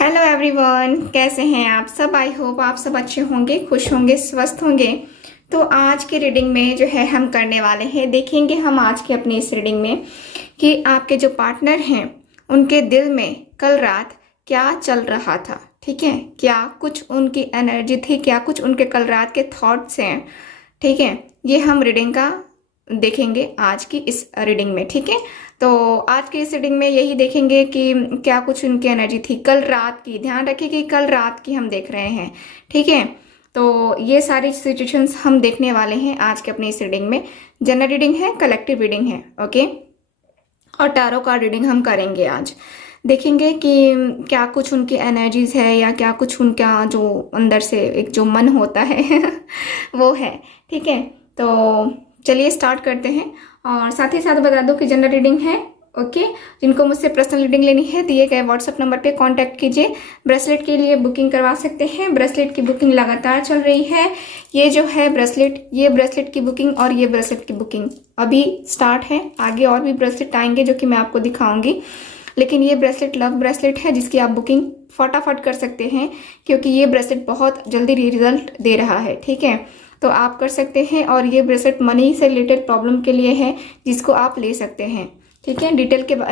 Hello everyone, कैसे हैं आप सब। आई होप आप सब अच्छे होंगे, खुश होंगे, स्वस्थ होंगे। तो आज की रीडिंग में जो है हम करने वाले हैं, देखेंगे हम आज के अपनी इस रीडिंग में कि आपके जो पार्टनर हैं उनके दिल में कल रात क्या चल रहा था। ठीक है, क्या कुछ उनकी एनर्जी थी, क्या कुछ उनके कल रात के थॉट्स हैं। ठीक है, ये हम रीडिंग का देखेंगे आज की इस रीडिंग में। ठीक है, तो आज की इस रीडिंग में यही देखेंगे कि क्या कुछ उनकी एनर्जी थी कल रात की। ध्यान रखिए कि कल रात की हम देख रहे हैं। ठीक है, तो ये सारी सिचुएशंस हम देखने वाले हैं आज के अपनी इस रीडिंग में। जनरल रीडिंग है, कलेक्टिव रीडिंग है, ओके। और टैरो कार्ड रीडिंग हम करेंगे आज। देखेंगे कि क्या कुछ उनकी एनर्जीज है या क्या कुछ उनका जो अंदर से एक जो मन होता है वो है। ठीक है, तो चलिए स्टार्ट करते हैं। और साथ ही साथ बता दो कि जनरल रीडिंग है, ओके। जिनको मुझसे पर्सनल रीडिंग लेनी है दिए गए व्हाट्सएप नंबर पे कांटेक्ट कीजिए। ब्रेसलेट के लिए बुकिंग करवा सकते हैं। ब्रेसलेट की बुकिंग लगातार चल रही है। ये जो है ब्रेसलेट, ये ब्रेसलेट की बुकिंग और ये ब्रेसलेट की बुकिंग अभी स्टार्ट है। आगे और भी ब्रेसलेट आएंगे जो कि मैं आपको दिखाऊंगी, लेकिन ये ब्रेसलेट लव ब्रेसलेट है जिसकी आप बुकिंग फटाफट कर सकते हैं क्योंकि ये ब्रेसलेट बहुत जल्दी रिजल्ट दे रहा है। ठीक है, तो आप कर सकते हैं। और ये ब्रेसलेट मनी से रिलेटेड प्रॉब्लम के लिए है जिसको आप ले सकते हैं। ठीक है,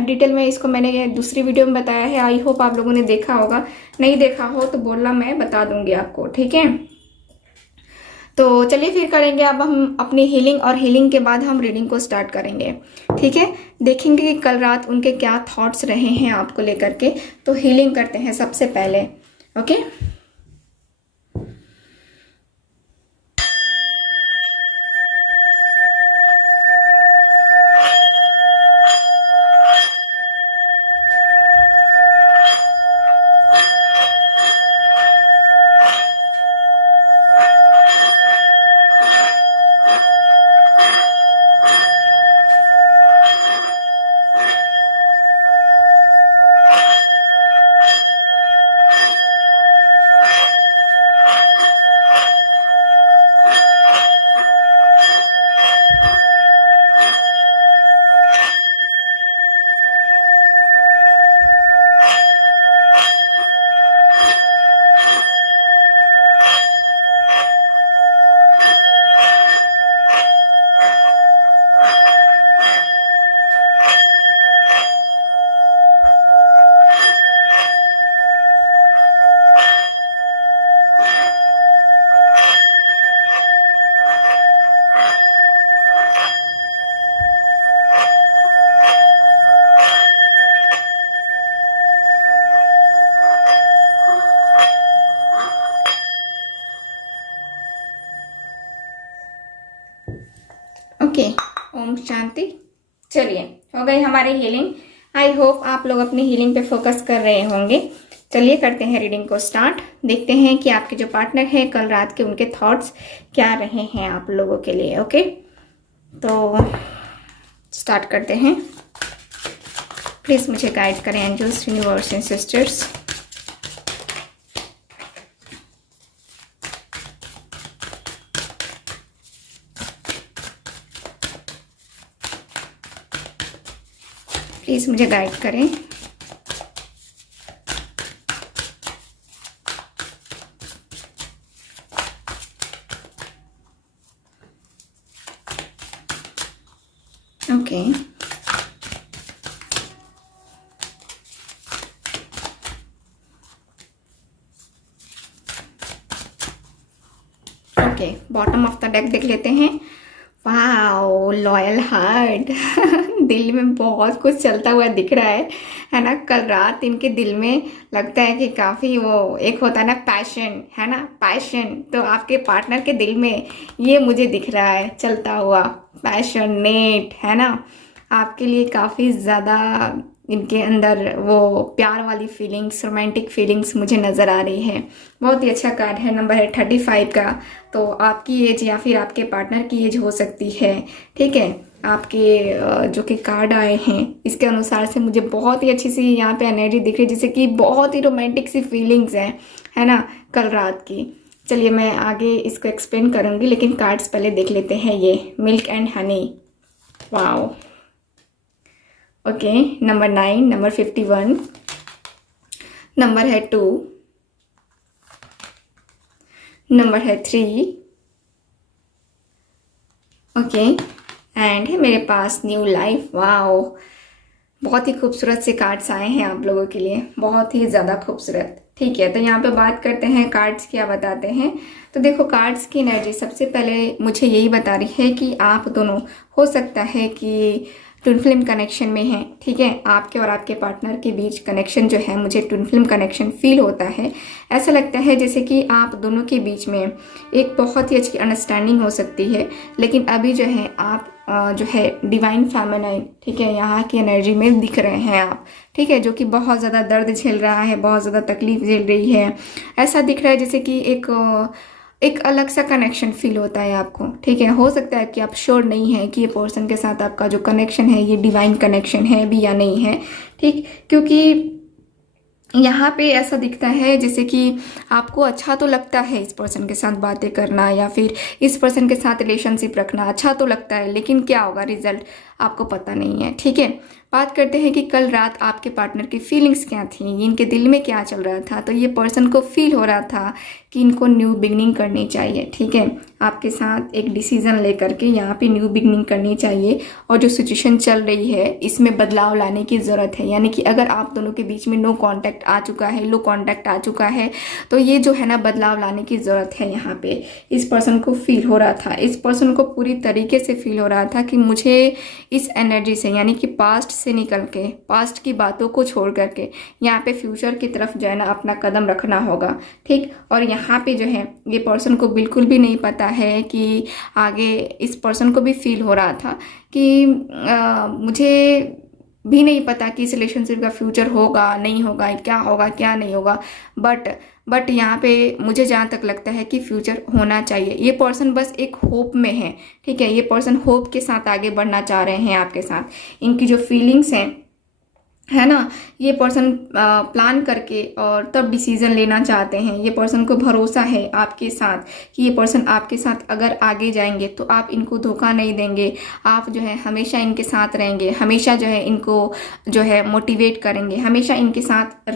डिटेल में इसको मैंने दूसरी वीडियो में बताया है। आई होप आप लोगों ने देखा होगा, नहीं देखा हो तो बोलना, मैं बता दूंगी आपको। ठीक है, तो चलिए फिर करेंगे अब हम अपनी हीलिंग, और हीलिंग के बाद हम रीडिंग को स्टार्ट करेंगे। ठीक है, देखेंगे कि कल रात उनके क्या थॉट्स रहे हैं आपको लेकर के। तो हीलिंग करते हैं सबसे पहले, ओके। ओके, ओम शांति। चलिए, हो गई हमारी हीलिंग। आई होप आप लोग अपनी हीलिंग पे फोकस कर रहे होंगे। चलिए करते हैं रीडिंग को स्टार्ट। देखते हैं कि आपके जो पार्टनर है कल रात के उनके थॉट्स क्या रहे हैं आप लोगों के लिए, ओके। तो स्टार्ट करते हैं। प्लीज़ मुझे गाइड करें angels, universe and sisters. Please मुझे गाइड करें। Okay, okay, bottom of the deck देख लेते हैं। वाओ, लॉयल हार्ट दिल में बहुत कुछ चलता हुआ दिख रहा है ना। कल रात इनके दिल में लगता है कि काफ़ी वो एक होता है ना पैशन, है ना, पैशन। तो आपके पार्टनर के दिल में ये मुझे दिख रहा है चलता हुआ पैशनेट, है ना। आपके लिए काफ़ी ज़्यादा इनके अंदर वो प्यार वाली फीलिंग्स, रोमांटिक फीलिंग्स मुझे नज़र आ रही है। बहुत ही अच्छा कार्ड है, नंबर है 35 का। तो आपकी एज या फिर आपके पार्टनर की एज हो सकती है। ठीक है, आपके जो कि कार्ड आए हैं इसके अनुसार से मुझे बहुत ही अच्छी सी यहाँ पे एनर्जी दिख रही है, जैसे कि बहुत ही रोमांटिक सी फीलिंग्स हैं, है ना, कल रात की। चलिए मैं आगे इसको एक्सप्लेन करूँगी, लेकिन कार्ड्स पहले देख लेते हैं। ये milk and honey, wow, okay, number 9, number 51, number है 2, नंबर है 3, ओके। एंड है मेरे पास न्यू लाइफ। वाओ, बहुत ही खूबसूरत से कार्ड्स आए हैं आप लोगों के लिए, बहुत ही ज़्यादा खूबसूरत। ठीक है, तो यहाँ पे बात करते हैं कार्ड्स क्या बताते हैं। तो देखो, कार्ड्स की एनर्जी सबसे पहले मुझे यही बता रही है कि आप दोनों, हो सकता है कि ट्विन फ्लेम कनेक्शन में हैं। ठीक है, आपके और आपके पार्टनर के बीच कनेक्शन जो है, मुझे ट्विन फ्लेम कनेक्शन फील होता है। ऐसा लगता है जैसे कि आप दोनों के बीच में एक बहुत ही अच्छी अंडरस्टैंडिंग हो सकती है, लेकिन अभी जो है आप जो है डिवाइन फेमिनाइन, ठीक है, यहाँ की एनर्जी में दिख रहे हैं आप। ठीक है, जो कि बहुत ज़्यादा दर्द झेल रहा है, बहुत ज़्यादा तकलीफ झेल रही है। ऐसा दिख रहा है जैसे कि एक अलग सा कनेक्शन फील होता है आपको। ठीक है, हो सकता है कि आप श्योर नहीं है कि ये पर्सन के साथ आपका जो कनेक्शन है ये डिवाइन कनेक्शन है भी या नहीं है। ठीक, क्योंकि यहाँ पे ऐसा दिखता है जैसे कि आपको अच्छा तो लगता है इस पर्सन के साथ बातें करना या फिर इस पर्सन के साथ रिलेशनशिप रखना, अच्छा तो लगता है, लेकिन क्या होगा रिजल्ट आपको पता नहीं है। ठीक है, बात करते हैं कि कल रात आपके पार्टनर की फीलिंग्स क्या थी, इनके दिल में क्या चल रहा था। तो ये पर्सन को फील हो रहा था कि इनको न्यू बिगनिंग करनी चाहिए। ठीक है, आपके साथ एक डिसीजन लेकर के यहाँ पे न्यू बिगनिंग करनी चाहिए, और जो सिचुएशन चल रही है इसमें बदलाव लाने की ज़रूरत है। यानी कि अगर आप दोनों के बीच में नो कॉन्टैक्ट आ चुका है, लो कॉन्टैक्ट आ चुका है, तो ये जो है ना बदलाव लाने की ज़रूरत है। यहाँ पे इस पर्सन को फील हो रहा था, इस पर्सन को पूरी तरीके से फील हो रहा था कि मुझे इस एनर्जी से, यानी कि पास्ट से निकल के, पास्ट की बातों को छोड़ करके यहाँ पे फ्यूचर की तरफ जो है ना अपना कदम रखना होगा। ठीक, और यहाँ पे जो है ये पर्सन को बिल्कुल भी नहीं पता है कि आगे, इस पर्सन को भी फील हो रहा था कि मुझे भी नहीं पता कि इस रिलेशनशिप का फ्यूचर होगा नहीं होगा, क्या नहीं होगा, बट यहाँ पे मुझे जहाँ तक लगता है कि फ्यूचर होना चाहिए। ये पर्सन बस एक होप में है। ठीक है, ये पर्सन होप के साथ आगे बढ़ना चाह रहे हैं आपके साथ। इनकी जो फीलिंग्स हैं, है ना, ये पर्सन प्लान करके और तब डिसीजन लेना चाहते हैं। ये पर्सन को भरोसा है आपके साथ कि ये पर्सन आपके साथ अगर आगे जाएंगे तो आप इनको धोखा नहीं देंगे, आप जो है हमेशा इनके साथ रहेंगे, हमेशा जो है इनको जो है मोटिवेट करेंगे, हमेशा इनके साथ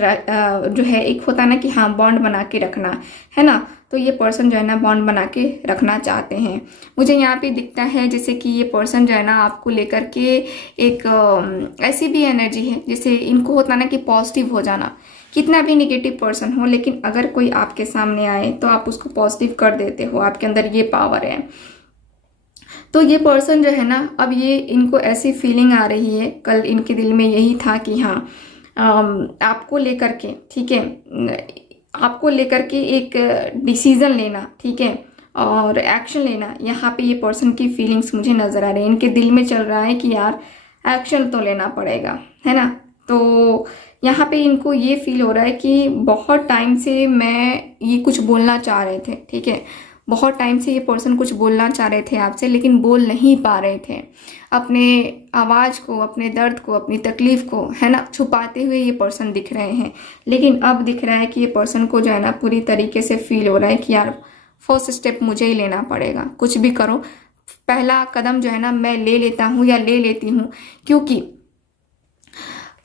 जो है एक होता ना कि हाँ बॉन्ड बना के रखना, है ना। तो ये पर्सन जो है ना बॉन्ड बना के रखना चाहते हैं। मुझे यहाँ पे दिखता है जैसे कि ये पर्सन जो है ना आपको लेकर के एक ऐसी भी एनर्जी है जैसे इनको होता ना कि पॉजिटिव हो जाना। कितना भी निगेटिव पर्सन हो, लेकिन अगर कोई आपके सामने आए तो आप उसको पॉजिटिव कर देते हो, आपके अंदर ये पावर है। तो ये पर्सन जो है ना, अब ये इनको ऐसी फीलिंग आ रही है, कल इनके दिल में यही था कि हाँ आपको लेकर के, ठीक है, आपको लेकर के एक डिसीजन लेना, ठीक है, और एक्शन लेना। यहाँ पे ये पर्सन की फीलिंग्स मुझे नज़र आ रही है, इनके दिल में चल रहा है कि यार एक्शन तो लेना पड़ेगा, है ना। तो यहाँ पे इनको ये फील हो रहा है कि बहुत टाइम से मैं ये कुछ बोलना चाह रहे थे, ठीक है, बहुत टाइम से ये पर्सन कुछ बोलना चाह रहे थे आपसे, लेकिन बोल नहीं पा रहे थे। अपने आवाज़ को, अपने दर्द को, अपनी तकलीफ़ को, है ना, छुपाते हुए ये पर्सन दिख रहे हैं। लेकिन अब दिख रहा है कि ये पर्सन को जो है ना पूरी तरीके से फील हो रहा है कि यार फर्स्ट स्टेप मुझे ही लेना पड़ेगा, कुछ भी करो पहला कदम जो है ना मैं ले लेता हूँ या ले लेती हूँ। क्योंकि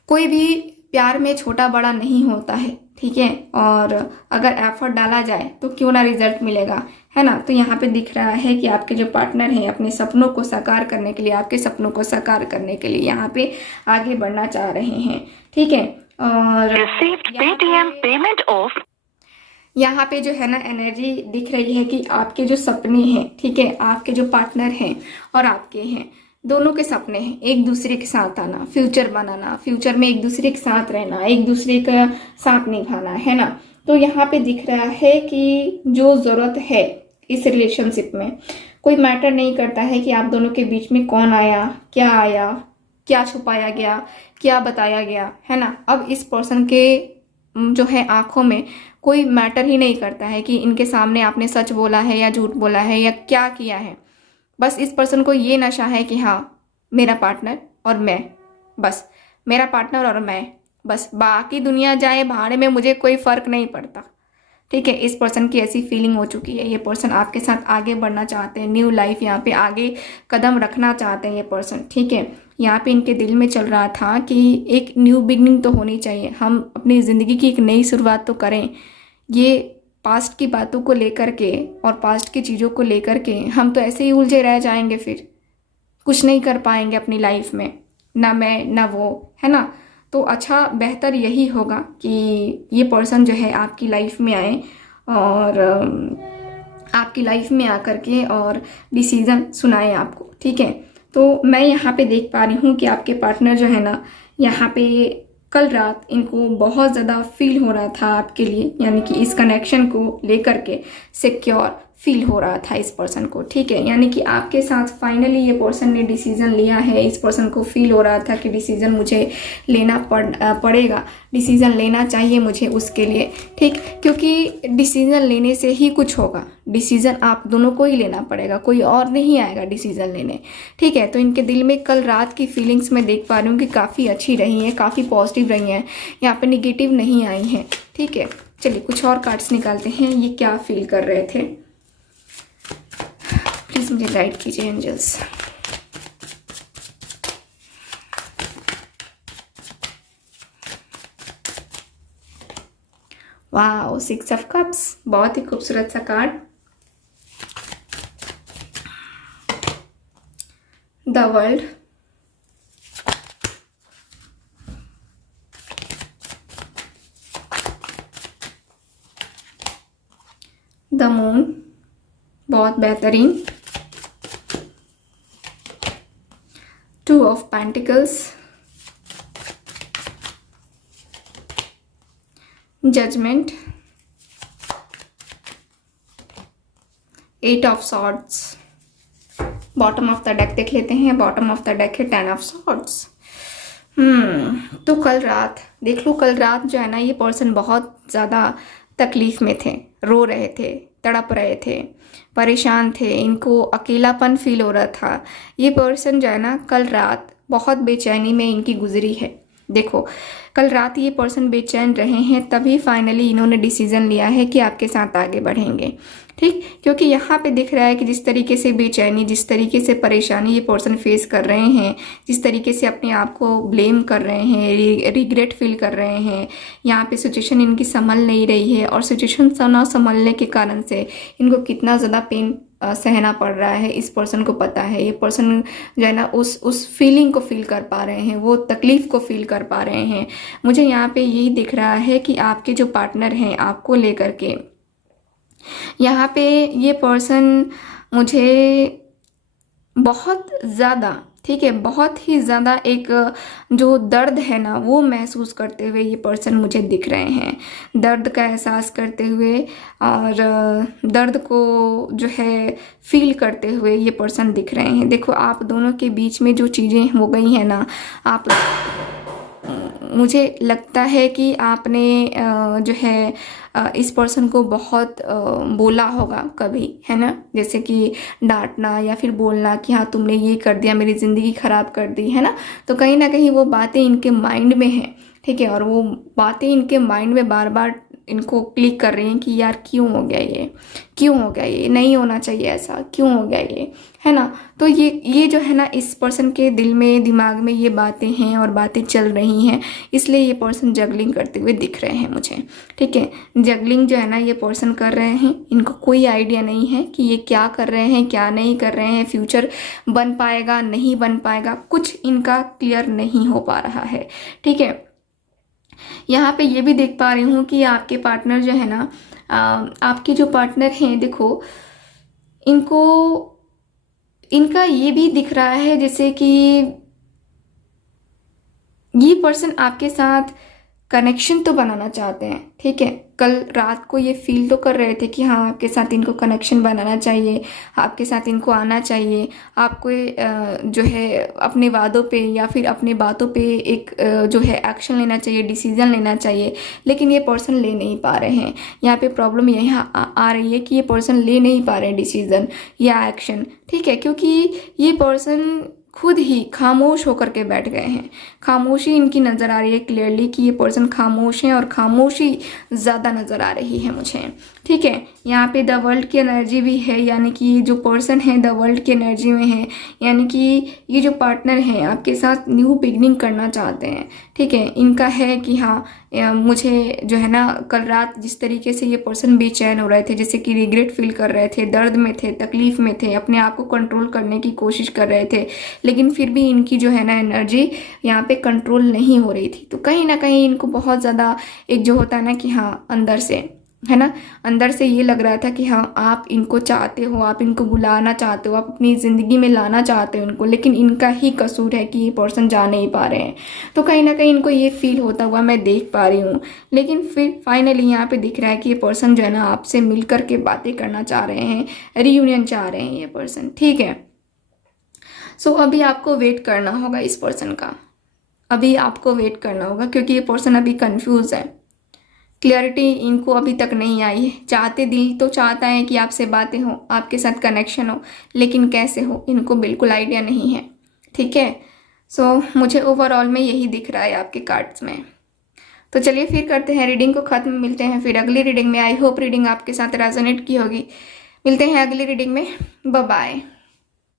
कोई भी प्यार में छोटा बड़ा नहीं होता है, ठीक है, और अगर एफर्ट डाला जाए तो क्यों ना रिजल्ट मिलेगा, है ना। तो यहाँ पे दिख रहा है कि आपके जो पार्टनर हैं अपने सपनों को साकार करने के लिए, आपके सपनों को साकार करने के लिए यहाँ पे आगे बढ़ना चाह रहे हैं, ठीक है। और यहाँ पे जो है ना एनर्जी दिख रही है कि आपके जो सपने हैं, ठीक है, आपके जो पार्टनर हैं और आपके हैं, दोनों के सपने हैं एक दूसरे के साथ आना, फ्यूचर बनाना, फ्यूचर में एक दूसरे के साथ रहना, एक दूसरे का साथ निभाना, है ना। तो यहाँ पे दिख रहा है कि जो ज़रूरत है इस रिलेशनशिप में, कोई मैटर नहीं करता है कि आप दोनों के बीच में कौन आया, क्या छुपाया गया, क्या बताया गया, है ना। अब इस पर्सन के जो है आंखों में कोई मैटर ही नहीं करता है कि इनके सामने आपने सच बोला है या झूठ बोला है या क्या किया है। बस इस पर्सन को ये नशा है कि हाँ मेरा पार्टनर और मैं, बस मेरा पार्टनर और मैं, बस बाकी दुनिया जाए भाड़े में, मुझे कोई फ़र्क नहीं पड़ता, ठीक है। इस पर्सन की ऐसी फीलिंग हो चुकी है। ये पर्सन आपके साथ आगे बढ़ना चाहते हैं, न्यू लाइफ यहाँ पे आगे कदम रखना चाहते हैं ये पर्सन, ठीक है। यहाँ पे इनके दिल में चल रहा था कि एक न्यू बिगनिंग तो होनी चाहिए, हम अपनी ज़िंदगी की एक नई शुरुआत तो करें। ये पास्ट की बातों को लेकर के और पास्ट की चीज़ों को लेकर के हम तो ऐसे ही उलझे रह जाएंगे, फिर कुछ नहीं कर पाएंगे अपनी लाइफ में, ना मैं ना वो, है ना। तो अच्छा बेहतर यही होगा कि ये पर्सन जो है आपकी लाइफ में आए और आपकी लाइफ में आकर के और डिसीज़न सुनाए आपको, ठीक है। तो मैं यहाँ पे देख पा रही हूँ कि आपके पार्टनर जो है ना, यहाँ पे कल रात इनको बहुत ज़्यादा फील हो रहा था आपके लिए, यानी कि इस कनेक्शन को लेकर के सिक्योर फील हो रहा था इस पर्सन को, ठीक है। यानी कि आपके साथ फाइनली ये पर्सन ने डिसीजन लिया है। इस पर्सन को फील हो रहा था कि डिसीजन मुझे लेना पड़ेगा, डिसीजन लेना चाहिए मुझे उसके लिए, ठीक। क्योंकि डिसीजन लेने से ही कुछ होगा, डिसीजन आप दोनों को ही लेना पड़ेगा, कोई और नहीं आएगा डिसीजन लेने, ठीक है। तो इनके दिल में कल रात की फीलिंग्स मैं देख पा रही हूँ कि काफ़ी अच्छी रही हैं, काफ़ी पॉजिटिव रही हैं, यहाँ पे निगेटिव नहीं आई हैं, ठीक है। चलिए कुछ और कार्ड्स निकालते हैं, ये क्या फील कर रहे थे, प्लीज मुझे गाइड कीजिए एंजल्स। वाओ, 6 ऑफ कप्स, बहुत ही खूबसूरत सा card. The world, the moon, बहुत बेहतरीन। 2 of pentacles, judgment, 8 of swords. Bottom of the deck देख लेते हैं, बॉटम ऑफ द डेक है 10 ऑफ सॉर्ड्स। तो कल रात देख लो, कल रात जो है ना, ये पर्सन बहुत ज़्यादा तकलीफ में थे, रो रहे थे, तड़प रहे थे, परेशान थे, इनको अकेलापन फील हो रहा था। ये पर्सन जो है ना, कल रात बहुत बेचैनी में इनकी गुजरी है। देखो कल रात ये पर्सन बेचैन रहे हैं, तभी फाइनली इन्होंने डिसीजन लिया है कि आपके साथ आगे बढ़ेंगे, ठीक। क्योंकि यहाँ पे दिख रहा है कि जिस तरीके से बेचैनी, जिस तरीके से परेशानी ये पर्सन फेस कर रहे हैं, जिस तरीके से अपने आप को ब्लेम कर रहे हैं, रिग्रेट फील कर रहे हैं, यहाँ पे सिचुएशन इनकी संभल नहीं रही है और सिचुएशन ना संभलने के कारण से इनको कितना ज़्यादा पेन सहना पड़ रहा है, इस पर्सन को पता है। ये पर्सन जो है ना, उस फीलिंग को फील कर पा रहे हैं, वो तकलीफ़ को फील कर पा रहे हैं। मुझे यहाँ पे यही दिख रहा है कि आपके जो पार्टनर हैं आपको लेकर के, यहाँ पे ये पर्सन मुझे बहुत ज़्यादा, ठीक है, बहुत ही ज़्यादा एक जो दर्द है ना, वो महसूस करते हुए ये पर्सन मुझे दिख रहे हैं। दर्द का एहसास करते हुए और दर्द को जो है फील करते हुए ये पर्सन दिख रहे हैं। देखो आप दोनों के बीच में जो चीज़ें हो गई हैं ना, आप, मुझे लगता है कि आपने जो है इस पर्सन को बहुत बोला होगा कभी, है ना, जैसे कि डांटना या फिर बोलना कि हाँ तुमने ये कर दिया, मेरी ज़िंदगी ख़राब कर दी, है ना। तो कहीं ना कहीं वो बातें इनके माइंड में हैं, ठीक है, और वो बातें इनके माइंड में बार बार इनको क्लिक कर रही हैं कि यार क्यों हो गया ये, क्यों हो गया ये, नहीं होना चाहिए ऐसा, क्यों हो गया ये, है ना। तो ये जो है ना, इस पर्सन के दिल में, दिमाग में ये बातें हैं और बातें चल रही हैं, इसलिए ये पर्सन जगलिंग करते हुए दिख रहे हैं मुझे, ठीक है। जगलिंग जो है ना ये पर्सन कर रहे हैं, इनको कोई आइडिया नहीं है कि ये क्या कर रहे हैं, क्या नहीं कर रहे हैं, फ्यूचर बन पाएगा नहीं बन पाएगा, कुछ इनका क्लियर नहीं हो पा रहा है, ठीक है। यहाँ पे ये भी देख पा रही हूँ कि आपके पार्टनर जो है ना, आपके जो पार्टनर हैं, देखो इनको, इनका ये भी दिख रहा है जैसे कि ये पर्सन आपके साथ कनेक्शन तो बनाना चाहते हैं, ठीक है। कल रात को ये फील तो कर रहे थे कि हाँ आपके साथ इनको कनेक्शन बनाना चाहिए, आपके साथ इनको आना चाहिए, आपको जो है अपने वादों पे या फिर अपने बातों पे एक जो है एक्शन लेना चाहिए, डिसीजन लेना चाहिए, लेकिन ये पर्सन ले नहीं पा रहे हैं। यहाँ पे प्रॉब्लम यहाँ आ रही है कि ये पर्सन ले नहीं पा रहे हैं डिसीजन या एक्शन, ठीक है, क्योंकि ये पर्सन खुद ही खामोश होकर के बैठ गए हैं। खामोशी इनकी नज़र आ रही है क्लियरली कि ये पर्सन खामोश है और खामोशी ज़्यादा नज़र आ रही है मुझे। ठीक है, यहाँ पे द वर्ल्ड की एनर्जी भी है, यानी कि ये जो पर्सन है द वर्ल्ड की एनर्जी में है, यानी कि ये जो पार्टनर है आपके साथ न्यू बिगनिंग करना चाहते हैं। ठीक है, इनका है कि हाँ मुझे जो है ना कल रात जिस तरीके से ये पर्सन बेचैन हो रहे थे, जैसे कि रिग्रेट फील कर रहे थे, दर्द में थे, तकलीफ में थे, अपने आप को कंट्रोल करने की कोशिश कर रहे थे, लेकिन फिर भी इनकी जो है ना एनर्जी यहाँ पे कंट्रोल नहीं हो रही थी। तो कहीं ना कहीं इनको बहुत ज़्यादा एक जो होता है ना कि हाँ अंदर से है ना, अंदर से ये लग रहा था कि हाँ आप इनको चाहते हो, आप इनको बुलाना चाहते हो, आप अपनी ज़िंदगी में लाना चाहते हो इनको, लेकिन इनका ही कसूर है कि ये पर्सन जा नहीं पा रहे हैं। तो कहीं ना कहीं इनको ये फील होता हुआ मैं देख पा रही हूँ। लेकिन फिर फाइनली यहाँ पे दिख रहा है कि ये पर्सन जो है ना आपसे मिल करके बातें करना चाह रहे हैं, रीयूनियन चाह रहे हैं ये पर्सन। ठीक है, सो अभी आपको वेट करना होगा इस पर्सन का, अभी आपको वेट करना होगा क्योंकि ये पर्सन अभी कंफ्यूज है। क्लियरिटी इनको अभी तक नहीं आई है। चाहते, दिल तो चाहता है कि आपसे बातें हो, आपके साथ कनेक्शन हो, लेकिन कैसे हो इनको बिल्कुल आइडिया नहीं है। ठीक है, सो मुझे ओवरऑल में यही दिख रहा है आपके कार्ड्स में। तो चलिए फिर करते हैं रीडिंग को ख़त्म, मिलते हैं फिर अगली रीडिंग में। आई होप रीडिंग आपके साथ रेजोनेट की होगी। मिलते हैं अगली रीडिंग में, बाय बाय।